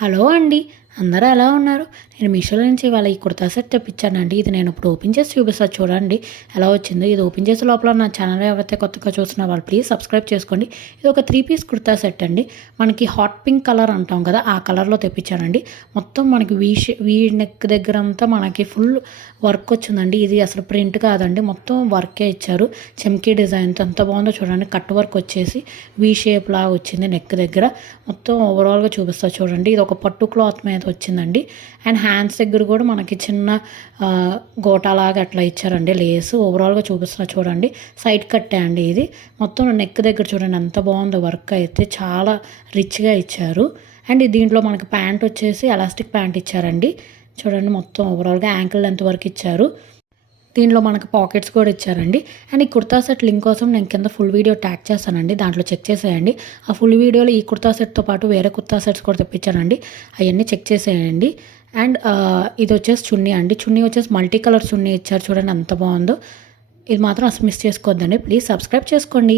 Hello అండి, అందరూ ఎలా ఉన్నారు? నేను మీషోలో నుంచి ఇవాళ ఈ కుర్తా సెట్ తెప్పించానండి. ఇది నేను ఇప్పుడు ఓపెన్ చేసి చూపిస్తాను చూడండి ఎలా వచ్చిందో. ఇది ఓపెన్ చేసే లోపల నా ఛానల్ ఎవరైతే కొత్తగా చూస్తున్న వాళ్ళు ప్లీజ్ సబ్స్క్రైబ్ చేసుకోండి. ఇది ఒక 3 పీస్ కుర్తా సెట్ అండి. మనకి హాట్ పింక్ కలర్ అంటాం కదా, ఆ కలర్లో తెప్పించానండి. మొత్తం మనకి వీ నెక్ దగ్గర అంతా మనకి ఫుల్ వర్క్ వచ్చిందండి. ఇది అసలు ప్రింట్ కాదండి, మొత్తం వర్కే ఇచ్చారు. చెమ్కీ డిజైన్తో ఎంత బాగుందో చూడండి. కట్ వర్క్ వచ్చేసి వీ షేప్ లాగా వచ్చింది నెక్ దగ్గర. మొత్తం ఓవరాల్గా చూపిస్తా చూడండి. ఇది ఒక పట్టు క్లాత్ మీద వచ్చిందండి. అండ్ హ్యాండ్స్ దగ్గర కూడా మనకి చిన్న గోటాలాగా అట్లా ఇచ్చారండి లేస్. ఓవరాల్గా చూపిస్తున్నా చూడండి. సైడ్ కట్టే అండి ఇది. మొత్తం నెక్ దగ్గర చూడండి ఎంత బాగుందో వర్క్ అయితే, చాలా రిచ్గా ఇచ్చారు. అండ్ దీంట్లో మనకి ప్యాంట్ వచ్చేసి ఎలాస్టిక్ ప్యాంట్ ఇచ్చారండి. చూడండి మొత్తం ఓవరాల్గా యాంకిల్ లెంత్ వరకు ఇచ్చారు. దీనిలో మనకు పాకెట్స్ కూడా ఇచ్చారండి. అండ్ ఈ కుర్తా సెట్ లింక్ కోసం నేను కింద ఫుల్ వీడియో ట్యాగ్ చేస్తానండి, దాంట్లో చెక్ చేసేయండి. ఆ ఫుల్ వీడియోలో ఈ కుర్తా సెట్తో పాటు వేరే కుర్తా సెట్స్ కూడా తెప్పించానండి, అవన్నీ చెక్ చేసేయండి. అండ్ ఇది వచ్చేసి చున్నీ అండి. చున్నీ వచ్చేసి మల్టీ కలర్ చున్నీ ఇచ్చారు చూడండి ఎంత బాగుందో. ఇది మాత్రం అసలు మిస్ చేసుకోవద్దండి, ప్లీజ్ సబ్స్క్రైబ్ చేసుకోండి.